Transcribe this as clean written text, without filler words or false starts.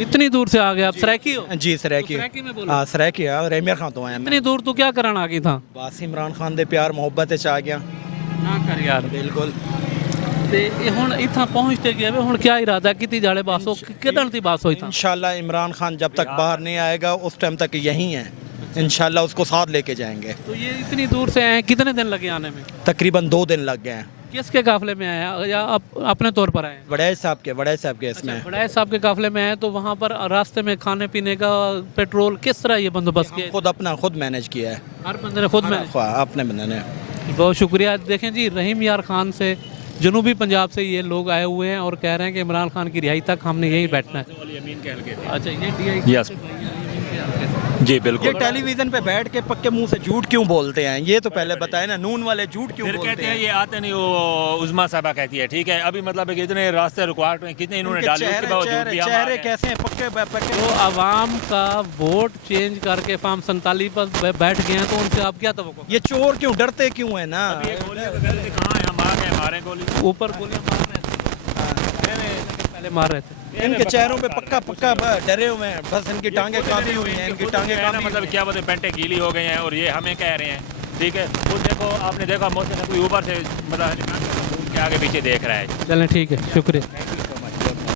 इतनी दूर से आ गए आप? सराइकी हो? जी सराइकी सराइकी में बोलो। हाँ सराइकी है रेमियर खान तो आया मैं इतनी दूर तू क्या करना आ गई था? बस इमरान खान दे प्यार मोहब्बत च आ गया ना कर यार। बिल्कुल ਤੇ ਇਹ ਹੁਣ ਇੱਥਾਂ ਪਹੁੰਚ ਤੇ ਗਿਆ ਵੇ ਹੁਣ ਕੀ ਇਰਾਦਾ ਕੀਤੀ ਜਾਲੇ ਬਾਸੋ ਕਿਦਣ ਦੀ ਬਾਸ ਹੋਈ ਤਾਂ? इंशाल्लाह इमरान खान जब तक बाहर नहीं आएगा उस टाइम तक यहीं है इंशाल्लाह उसको साथ लेके जाएंगे तो ये इतनी दूर से आए हैं, कितने दिन लगे आने में? तकरीबन 2 दिन लग गए हैं किसके काफले में आए हैं या अपने तौर पर आए हैं? वड़ैच साहब के इसमें बड़ाई साहब के काफले में आए तो वहाँ पर रास्ते में खाने पीने का पेट्रोल किस तरह ये बंदोबस्त किया? खुद मैनेज किया है हर बंदे ने खुद में। अपने बंदे ने बहुत शुक्रिया। देखें जी रहीम यार खान से जनूबी पंजाब से ये लोग आए हुए हैं और कह रहे हैं कि इमरान खान की रिहाई तक हमने यहीं बैठना है। अच्छा ये DI यस जी बिल्कुल। ये टेलीविजन पे बैठ के पक्के मुंह से झूठ क्यों बोलते हैं ये तो पहले बताए ना नून वाले झूठ क्यों फिर बोलते कहते हैं हैं ये आते नहीं वो उज़मा साहबा कहती है ठीक है अभी मतलब कि इतने रास्ते रुकावट में कितने इन्होंने इनके डाले उसके बावजूद भी हम आ चेहरे गए। कैसे हैं पक्के तो आवाम का वोट चेंज करके फार्म 47 पर बैठ गए हैं तो उनसे आप क्या तो ये चोर क्यों डरते क्यों है ना ये गोलियों के पहले से कहाँ है हम आ गए हमारे गोली ऊपर गोलियां मार रहे थे पहले मार रहे थे। इनके चेहरों पे पक्का डरे हुए हैं बस इनकी टांगे कांपी हुई हैं इनकी टांगे कांपी मतलब क्या बोलते पेंटे गीली हो गई हैं और ये हमें कह रहे हैं ठीक है वो देखो आपने देखा मोहसिन कोई ऊपर से मतलब के आगे पीछे देख रहा है। चलें ठीक है शुक्रिया।